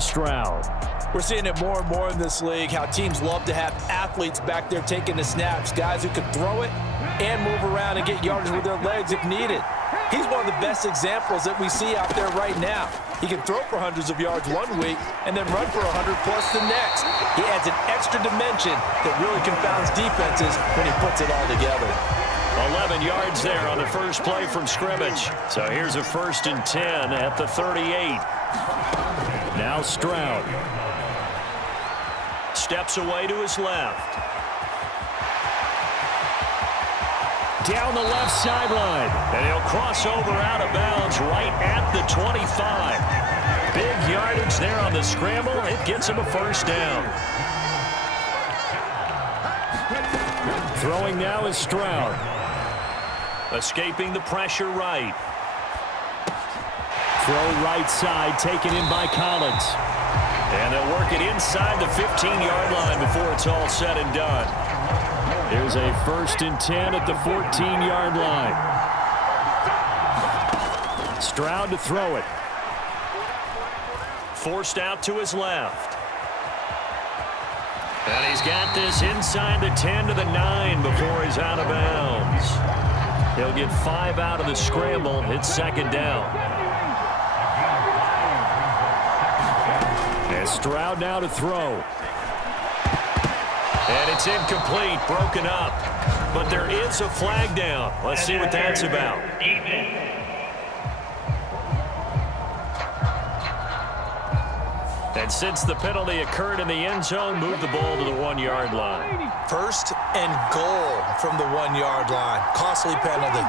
Stroud. We're seeing it more and more in this league, how teams love to have athletes back there taking the snaps, guys who can throw it and move around and get yardage with their legs if needed. He's one of the best examples that we see out there right now. He can throw for hundreds of yards one week and then run for 100+ the next. He adds an extra dimension that really confounds defenses when he puts it all together. 11 yards there on the first play from scrimmage. So here's a 1st and 10 at the 38. Now Stroud. Steps away to his left. Down the left sideline. And he'll cross over out of bounds right at the 25. Big yardage there on the scramble. It gets him a 1st down. Throwing now is Stroud. Escaping the pressure right. Throw right side, taken in by Collins. And they'll work it inside the 15-yard line before it's all said and done. Here's a 1st and 10 at the 14-yard line. Stroud to throw it. Forced out to his left. And he's got this inside the 10 to the 9 before he's out of bounds. He'll get 5 out of the scramble. It's 2nd down. And Stroud now to throw. And it's incomplete, broken up. But there is a flag down. Let's see what that's about. And since the penalty occurred in the end zone, move the ball to the 1-yard line. 1st and goal from the 1-yard line. Costly penalty.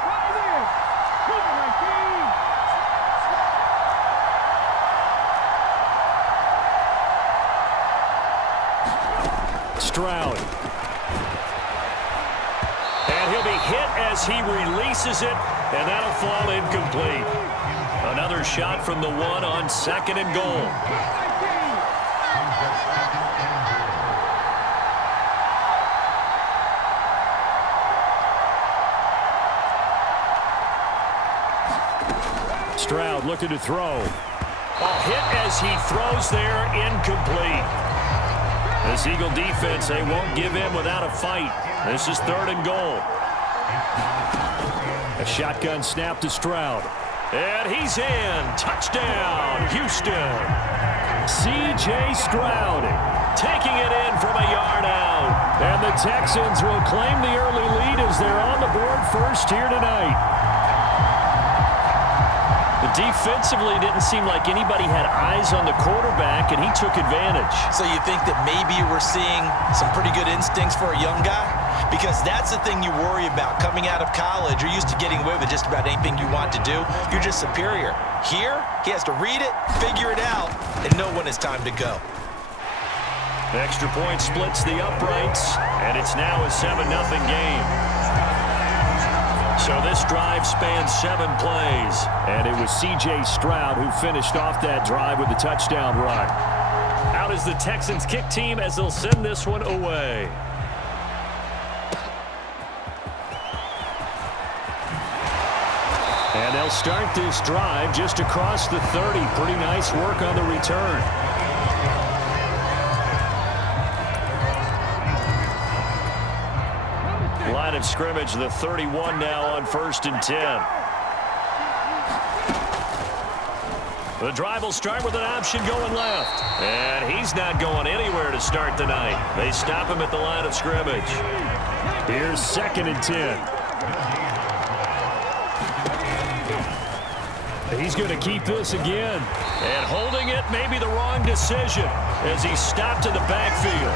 Stroud. And he'll be hit as he releases it, and that'll fall incomplete. Another shot from the 1 on 2nd and goal. Stroud looking to throw. A hit as he throws there, incomplete. This Eagle defense, they won't give in without a fight. This is 3rd and goal. A shotgun snap to Stroud. And he's in. Touchdown, Houston. C.J. Stroud taking it in from a yard out. And the Texans will claim the early lead as they're on the board first here tonight. Defensively, it didn't seem like anybody had eyes on the quarterback, and he took advantage. So you think that maybe we're seeing some pretty good instincts for a young guy? Because that's the thing you worry about coming out of college. You're used to getting away with just about anything you want to do. You're just superior. Here, he has to read it, figure it out, and know when it's time to go. The extra point splits the uprights, and it's now a 7-0 game. So this drive spans 7 plays, and it was C.J. Stroud who finished off that drive with the touchdown run. Out is the Texans kick team as they'll send this one away. And they'll start this drive just across the 30. Pretty nice work on the return. Line of scrimmage, the 31 now on 1st and 10. The drive will start with an option going left. And he's not going anywhere to start the night. They stop him at the line of scrimmage. Here's 2nd and 10. He's going to keep this again. And holding it may be the wrong decision as he's stopped in the backfield.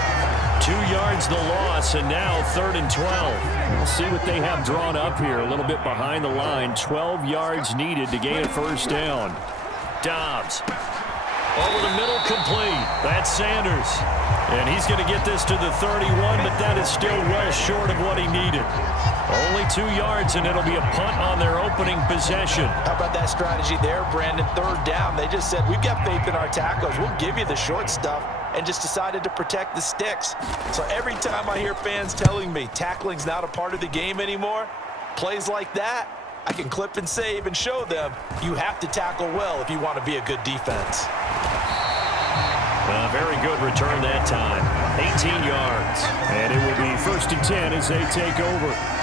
2 yards the loss, and now 3rd and 12. We'll see what they have drawn up here. A little bit behind the line. 12 yards needed to gain a 1st down. Dobbs. Over the middle, complete. That's Sanders. And he's going to get this to the 31, but that is still well short of what he needed. Only 2 yards, and it'll be a punt on their opening possession. How about that strategy there, Brandon? 3rd down. They just said, we've got faith in our tackles. We'll give you the short stuff, and just decided to protect the sticks. So every time I hear fans telling me tackling's not a part of the game anymore, plays like that, I can clip and save and show them you have to tackle well if you want to be a good defense. Very good return that time. 18 yards. And it will be 1st and 10 as they take over.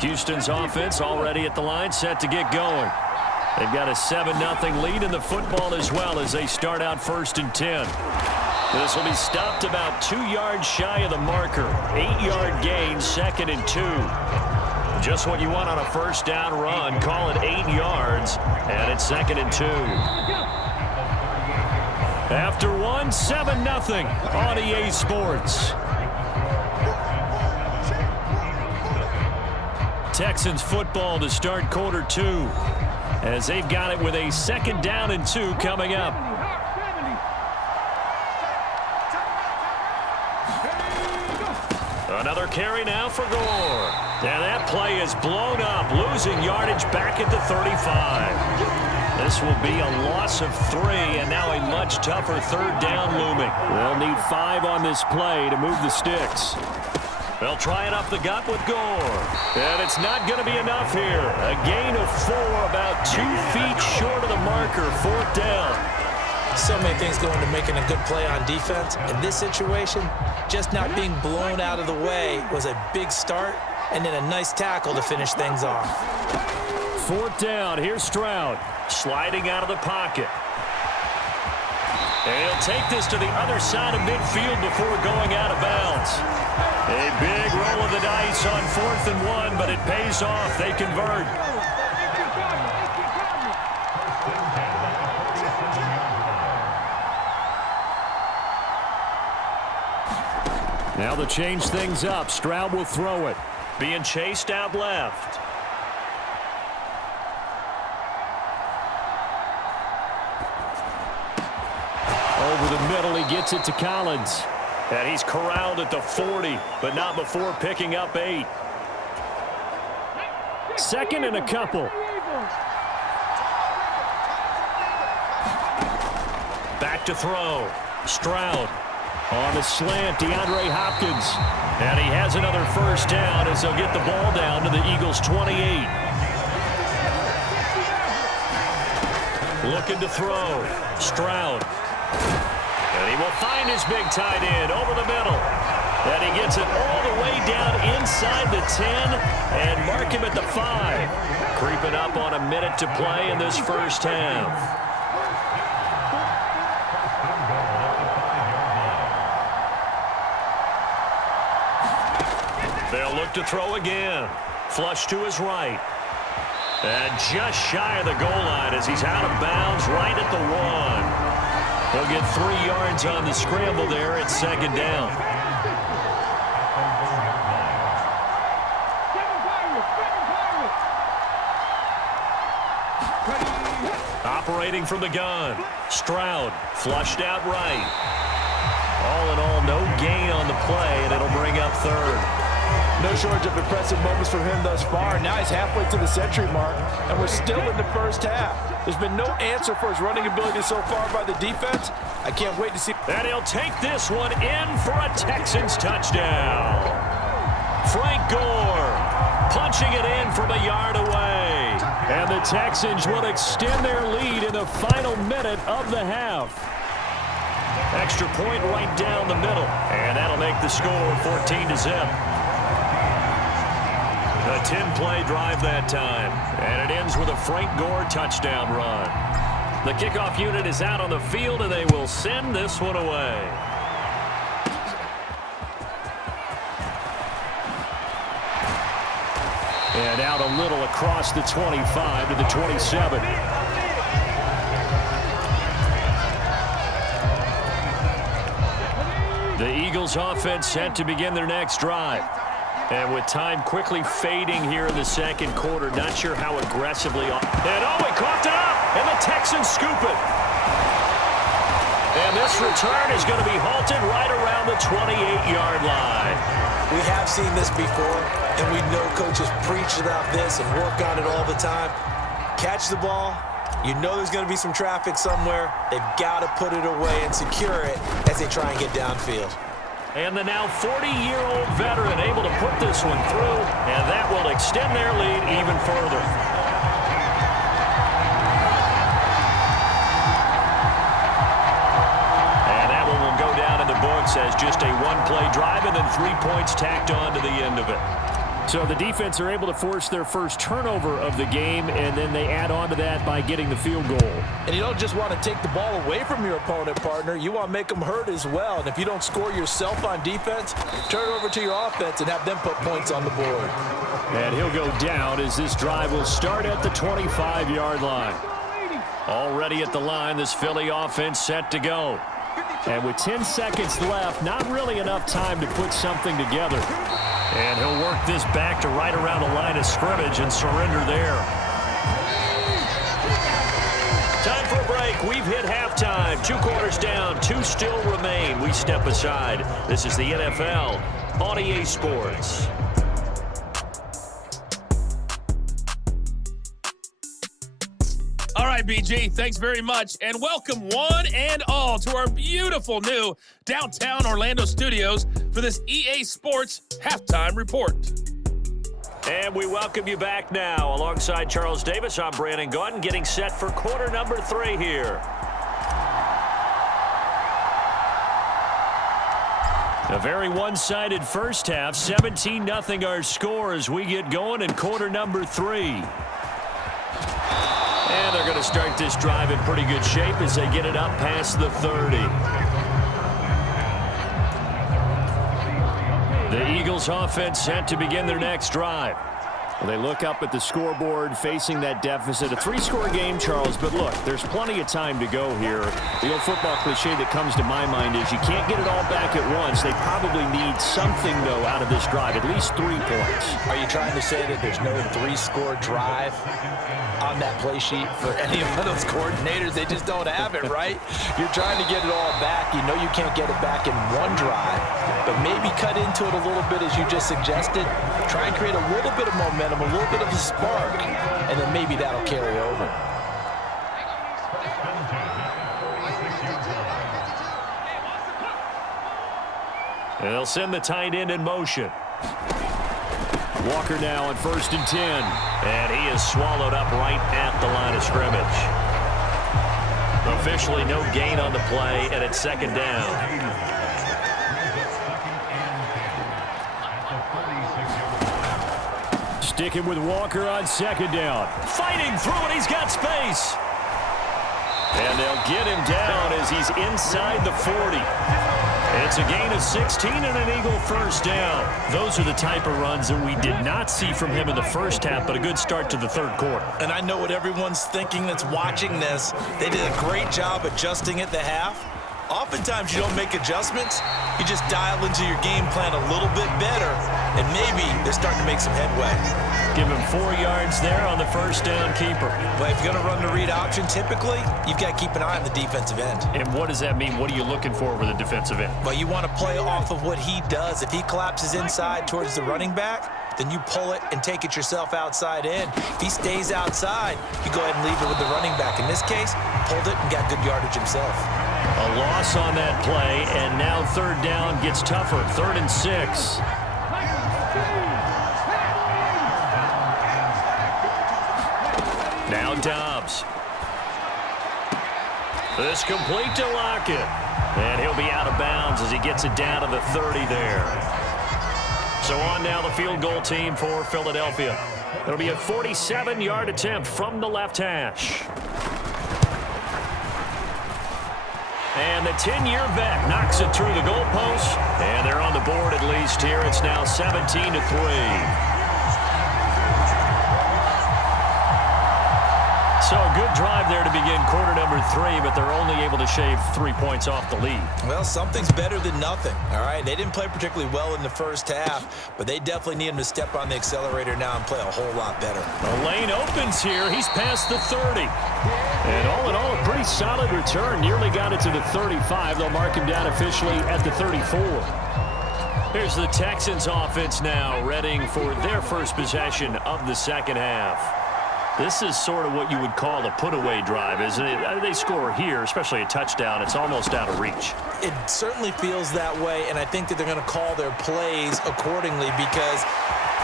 Houston's offense already at the line, set to get going. They've got a 7-0 lead in the football as well as they start out 1st and 10. This will be stopped about 2 yards shy of the marker. 8-yard gain, 2nd and 2. Just what you want on a 1st down run. Call it 8 yards, and it's 2nd and 2. After one, 7-0 on EA Sports. Texans football to start quarter 2 as they've got it with a 2nd down and 2 coming up. Another carry now for Gore. And that play is blown up, losing yardage back at the 35. This will be a loss of 3, and now a much tougher 3rd down looming. They'll need 5 on this play to move the sticks. They'll try it up the gut with Gore. And it's not going to be enough here. A gain of 4, about 2 feet short of the marker, 4th down. So many things go into making a good play on defense. In this situation, just not being blown out of the way was a big start, and then a nice tackle to finish things off. 4th down. Here's Stroud sliding out of the pocket. And he'll take this to the other side of midfield before going out of bounds. A big roll of the dice on 4th and 1, but it pays off. They convert. Now to change things up, Stroud will throw it. Being chased out left. Over the middle, he gets it to Collins. And he's corralled at the 40, but not before picking up 8. 2nd and a couple. Back to throw. Stroud on the slant, DeAndre Hopkins. And he has another 1st down as they'll get the ball down to the Eagles' 28. Looking to throw. Stroud. And he will find his big tight end over the middle. And he gets it all the way down inside the 10 and mark him at the 5. Creeping up on a minute to play in this 1st half. They'll look to throw again. Flush to his right. And just shy of the goal line as he's out of bounds right at the 1. He'll get 3 yards on the scramble there at 2nd down. operating from the gun. Stroud flushed out right. All in all, no gain on the play, and it'll bring up third. No shortage of impressive moments from him thus far. Now he's halfway to the century mark, and we're still in the first half. There's been no answer for his running ability so far by the defense. I can't wait to see. And he'll take this one in for a Texans touchdown. Frank Gore punching it in from a yard away. And the Texans will extend their lead in the final minute of the half. Extra point right down the middle. And that'll make the score 14-0. A 10-play drive that time. And it ends with a Frank Gore touchdown run. The kickoff unit is out on the field, and they will send this one away. And out a little across the 25 to the 27. The Eagles offense set to begin their next drive. And with time quickly fading here in the second quarter, not sure how aggressively. And he coughed it up, and the Texans scoop it. And this return is going to be halted right around the 28-yard line. We have seen this before, and we know coaches preach about this and work on it all the time. Catch the ball. You know there's going to be some traffic somewhere. They've got to put it away and secure it as they try and get downfield. And the now 40-year-old veteran able to put this one through, and that will extend their lead even further. And that one will go down in the books as just a one-play drive and then 3 points tacked on to the end of it. So the defense are able to force their first turnover of the game, and then they add on to that by getting the field goal. And you don't just want to take the ball away from your opponent, partner. You want to make them hurt as well. And if you don't score yourself on defense, turn it over to your offense and have them put points on the board. And he'll go down as this drive will start at the 25-yard line. Already at the line, this Philly offense set to go. And with 10 seconds left, not really enough time to put something together. And he'll work this back to right around the line of scrimmage and surrender there. Time for a break. We've hit halftime. 2 quarters down. 2 still remain. We step aside. This is the NFL on EA Sports. All right, BG, thanks very much, and welcome one and all to our beautiful new downtown Orlando studios for this EA Sports Halftime Report. And we welcome you back now. Alongside Charles Davis, I'm Brandon Gaudin, getting set for quarter number 3 here. A very one-sided first half, 17-0 our score as we get going in quarter number 3. And they're going to start this drive in pretty good shape as they get it up past the 30. The Eagles offense set to begin their next drive. Well, they look up at the scoreboard facing that deficit. A 3-score game, Charles, but look, there's plenty of time to go here. The old football cliche that comes to my mind is you can't get it all back at once. They probably need something, though, out of this drive, at least 3 points. Are you trying to say that there's no 3-score drive on that play sheet for any of those coordinators? They just don't have it, right? You're trying to get it all back. You know you can't get it back in one drive, but maybe cut into it a little bit as you just suggested. Try and create a little bit of momentum, a little bit of a spark, and then maybe that'll carry over. And they'll send the tight end in motion. Walker now on 1st and 10. And he is swallowed up right at the line of scrimmage. Officially no gain on the play, and it's 2nd down. Sticking with Walker on 2nd down. Fighting through it, he's got space. And they'll get him down as he's inside the 40. It's a gain of 16 and an Eagle first down. Those are the type of runs that we did not see from him in the first half, but a good start to the 3rd quarter. And I know what everyone's thinking that's watching this. They did a great job adjusting at the half. Oftentimes you don't make adjustments. You just dial into your game plan a little bit better, and maybe they're starting to make some headway. Give him 4 yards there on the first down keeper. But if you're going to run the read option, typically, you've got to keep an eye on the defensive end. And what does that mean? What are you looking for with a defensive end? Well, you want to play off of what he does. If he collapses inside towards the running back, then you pull it and take it yourself outside in. If he stays outside, you go ahead and leave it with the running back. In this case, pulled it and got good yardage himself. A loss on that play, and now third down gets tougher. 3rd and 6. Now Dobbs. This complete to Lockett. And he'll be out of bounds as he gets it down to the 30 there. So on now the field goal team for Philadelphia. It'll be a 47-yard attempt from the left hash. And the 10-year vet knocks it through the goalpost. And they're on the board at least here. It's now 17-3. So a good drive there to begin quarter number 3, but they're only able to shave 3 points off the lead. Well, something's better than nothing, all right? They didn't play particularly well in the first half, but they definitely need him to step on the accelerator now and play a whole lot better. The lane opens here. He's past the 30. And all in all, a pretty solid return. Nearly got it to the 35. They'll mark him down officially at the 34. Here's the Texans offense now, readying for their first possession of the second half. This is sort of what you would call a put-away drive, isn't it? They score here, especially a touchdown. It's almost out of reach. It certainly feels that way, and I think that they're going to call their plays accordingly because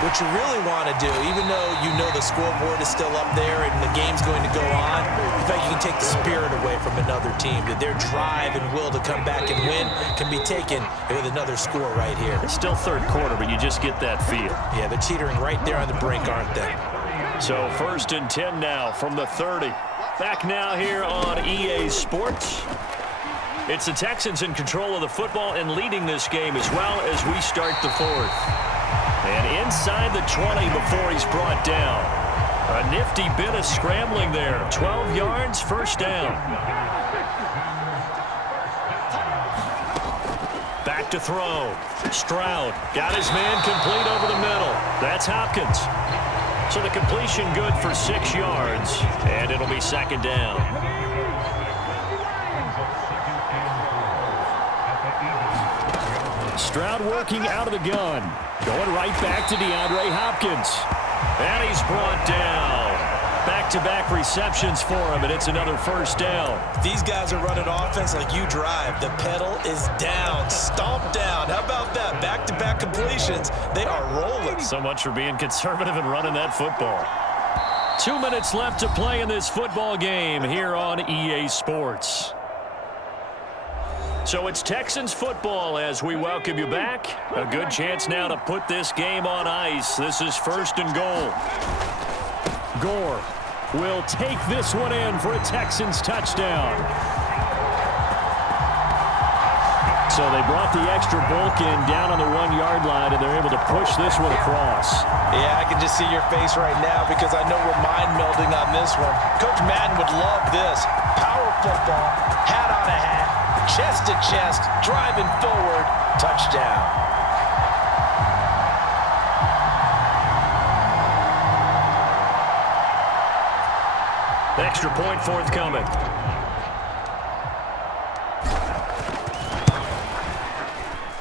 what you really want to do, even though you know the scoreboard is still up there and the game's going to go on, in fact, you can take the spirit away from another team. That their drive and will to come back and win can be taken with another score right here. It's still third quarter, but you just get that feel. Yeah, they're teetering right there on the brink, aren't they? So 1st and 10 now from the 30. Back now here on EA Sports. It's the Texans in control of the football and leading this game as well as we start the 4th. And inside the 20 before he's brought down. A nifty bit of scrambling there. 12 yards, first down. Back to throw. Stroud got his man complete over the middle. That's Hopkins. So the completion good for 6 yards, and it'll be second down. Stroud working out of the gun. Going right back to DeAndre Hopkins. And he's brought down. Back-to-back receptions for him, and it's another first down. These guys are running offense like you drive. The pedal is down, stomped down. How about that? Back-to-back completions. They are rolling. So much for being conservative and running that football. 2 minutes left to play in this football game here on EA Sports. So it's Texans football as we welcome you back. A good chance now to put this game on ice. This is 1st and goal. Gore will take this one in for a Texans touchdown. So they brought the extra bulk in down on the 1-yard line, and they're able to push this one across. Yeah, I can just see your face right now because I know we're mind melding on this one. Coach Madden would love this. Power football, hat on a hat, chest to chest, driving forward, touchdown. Extra point forthcoming.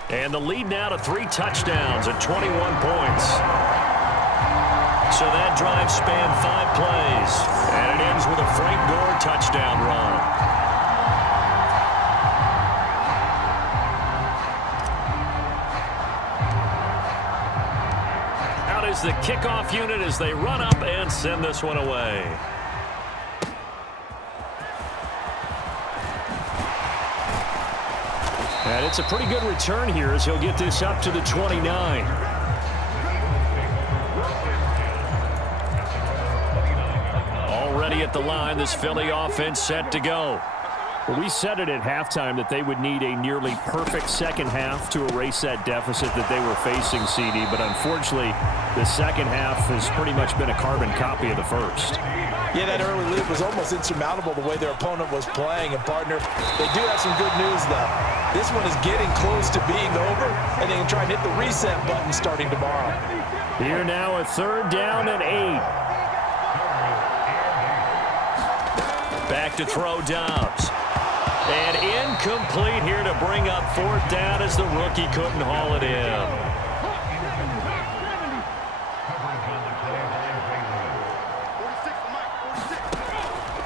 And the lead now to 3 touchdowns at 21 points. So that drive spanned 5 plays. And it ends with a Frank Gore touchdown run. Out is the kickoff unit as they run up and send this one away. And it's a pretty good return here as he'll get this up to the 29. Already at the line, this Philly offense set to go. Well, we said it at halftime that they would need a nearly perfect second half to erase that deficit that they were facing, CD. But unfortunately, the second half has pretty much been a carbon copy of the first. Yeah, that early lead was almost insurmountable the way their opponent was playing. And, partner, they do have some good news, though. This one is getting close to being over, and they can try and hit the reset button starting tomorrow. Here now, a 3rd down and 8. Back to throw Dobbs. And incomplete here to bring up 4th down as the rookie couldn't haul it in.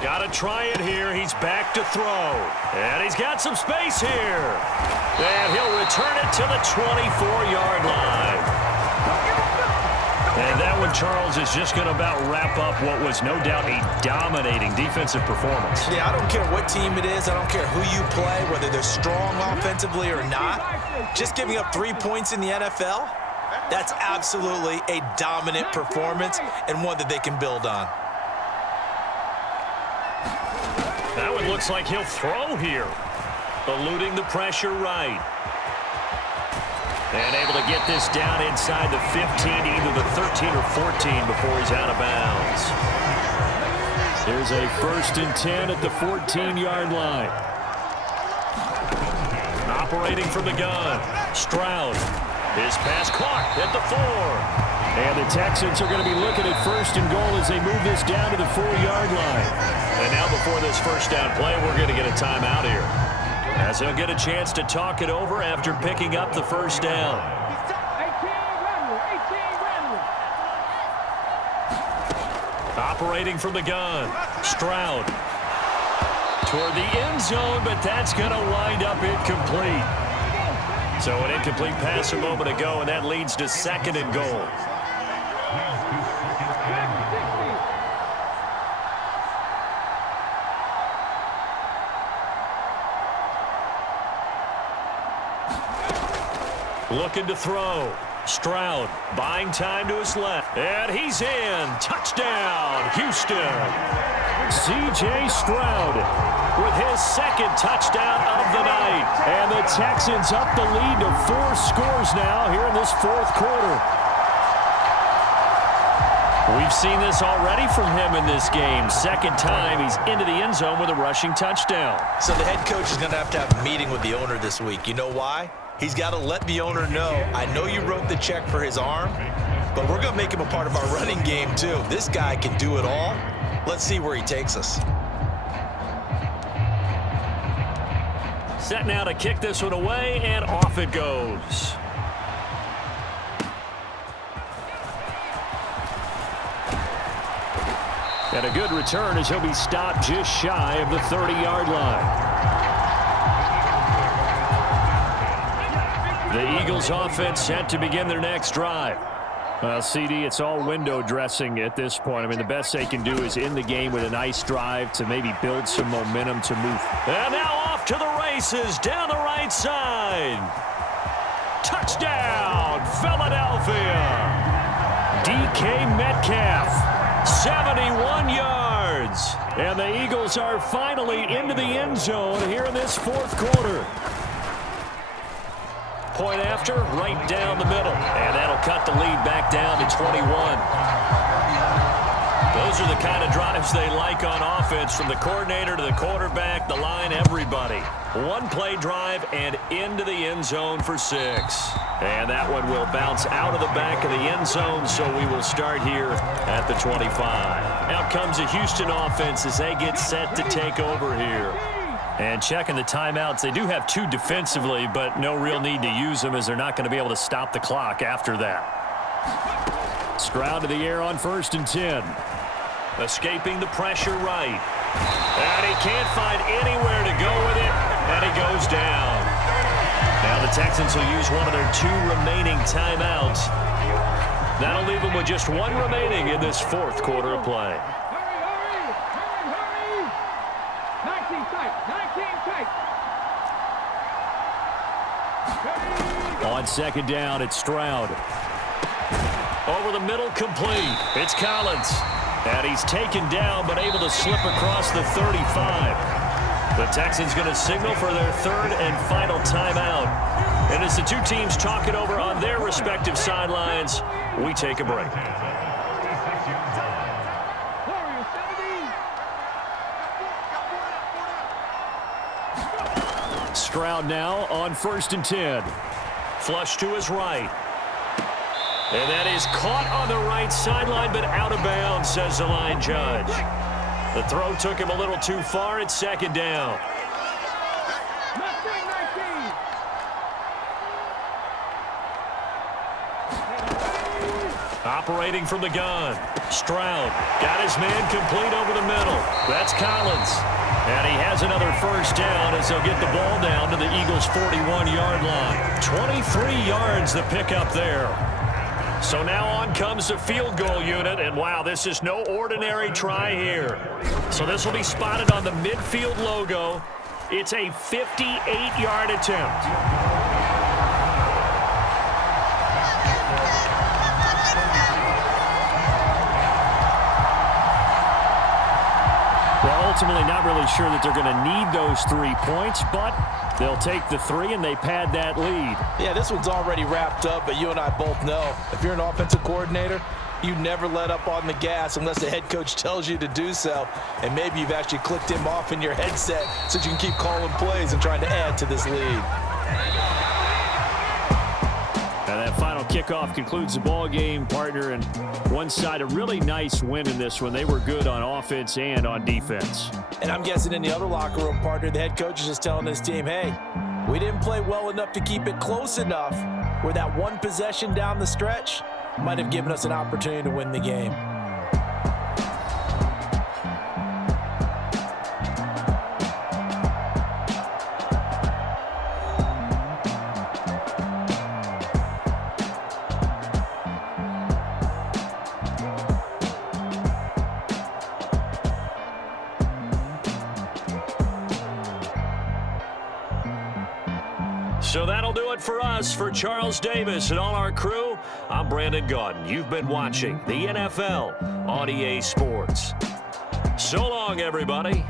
Got to try it here. He's back to throw. And he's got some space here. And he'll return it to the 24-yard line. And that one, Charles, is just going to about wrap up what was no doubt a dominating defensive performance. Yeah, I don't care what team it is. I don't care who you play, whether they're strong offensively or not. Just giving up 3 points in the NFL, that's absolutely a dominant performance and one that they can build on. That one looks like he'll throw here. Eluding the pressure right. And able to get this down inside the 15, either the 13 or 14 before he's out of bounds. There's a 1st and 10 at the 14-yard line. Operating from the gun. Stroud. His pass caught at the 4. And the Texans are going to be looking at 1st and goal as they move this down to the 4-yard line. And now before this 1st down play, we're going to get a timeout here, as they'll get a chance to talk it over after picking up the 1st down. Operating from the gun. Stroud. Toward the end zone, but that's going to wind up incomplete. So an incomplete pass a moment ago, and that leads to 2nd and goal. Looking to throw. Stroud buying time to his left. And he's in. Touchdown, Houston. C.J. Stroud with his 2nd touchdown of the night. And the Texans up the lead to 4 scores now here in this 4th quarter. We've seen this already from him in this game. 2nd time he's into the end zone with a rushing touchdown. So the head coach is going to have a meeting with the owner this week. You know why? He's got to let the owner know, I know you wrote the check for his arm, but we're going to make him a part of our running game too. This guy can do it all. Let's see where he takes us. Set now to kick this one away, and off it goes. And a good return as he'll be stopped just shy of the 30-yard line. The Eagles offense set to begin their next drive. Well, CD, it's all window dressing at this point. I mean, the best they can do is end the game with a nice drive to maybe build some momentum to move. And now off to the races down the right side. Touchdown, Philadelphia. DK Metcalf, 71 yards. And the Eagles are finally into the end zone here in this 4th quarter. Point after, right down the middle. And that'll cut the lead back down to 21. Those are the kind of drives they like on offense, from the coordinator to the quarterback, the line, everybody. 1-play drive and into the end zone for 6. And that one will bounce out of the back of the end zone, so we will start here at the 25. Out comes the Houston offense as they get set to take over here. And checking the timeouts, they do have 2 defensively, but no real need to use them as they're not going to be able to stop the clock after that. Stroud to the air on 1st and 10. Escaping the pressure right. And he can't find anywhere to go with it, and he goes down. Now the Texans will use one of their 2 remaining timeouts. That'll leave them with just 1 remaining in this 4th quarter of play. On 2nd down, it's Stroud. Over the middle, complete. It's Collins. And he's taken down, but able to slip across the 35. The Texans going to signal for their third and final timeout. And as the two teams talk it over on their respective sidelines, we take a break. Stroud now on 1st and 10. Flush to his right. And that is caught on the right sideline, but out of bounds, says the line judge. The throw took him a little too far. It's 2nd down. Operating from the gun. Stroud got his man complete over the middle. That's Collins. And he has another 1st down as they'll get the ball down to the Eagles' 41-yard line. 23 yards the pickup there. So now on comes the field goal unit, and wow, this is no ordinary try here. So this will be spotted on the midfield logo. It's a 58-yard attempt. Well, ultimately not really sure that they're going to need those 3 points, but they'll take the 3 and they pad that lead. Yeah, this one's already wrapped up, but you and I both know if you're an offensive coordinator, you never let up on the gas unless the head coach tells you to do so. And maybe you've actually clicked him off in your headset so you can keep calling plays and trying to add to this lead. And that final kickoff concludes the ball game, partner, and one side a really nice win in this one. They were good on offense and on defense. And I'm guessing in the other locker room, partner, the head coach is just telling his team, hey, we didn't play well enough to keep it close enough where that one possession down the stretch might have given us an opportunity to win the game. So that'll do it for us. For Charles Davis and all our crew, I'm Brandon Gaudin. You've been watching the NFL on EA Sports. So long, everybody.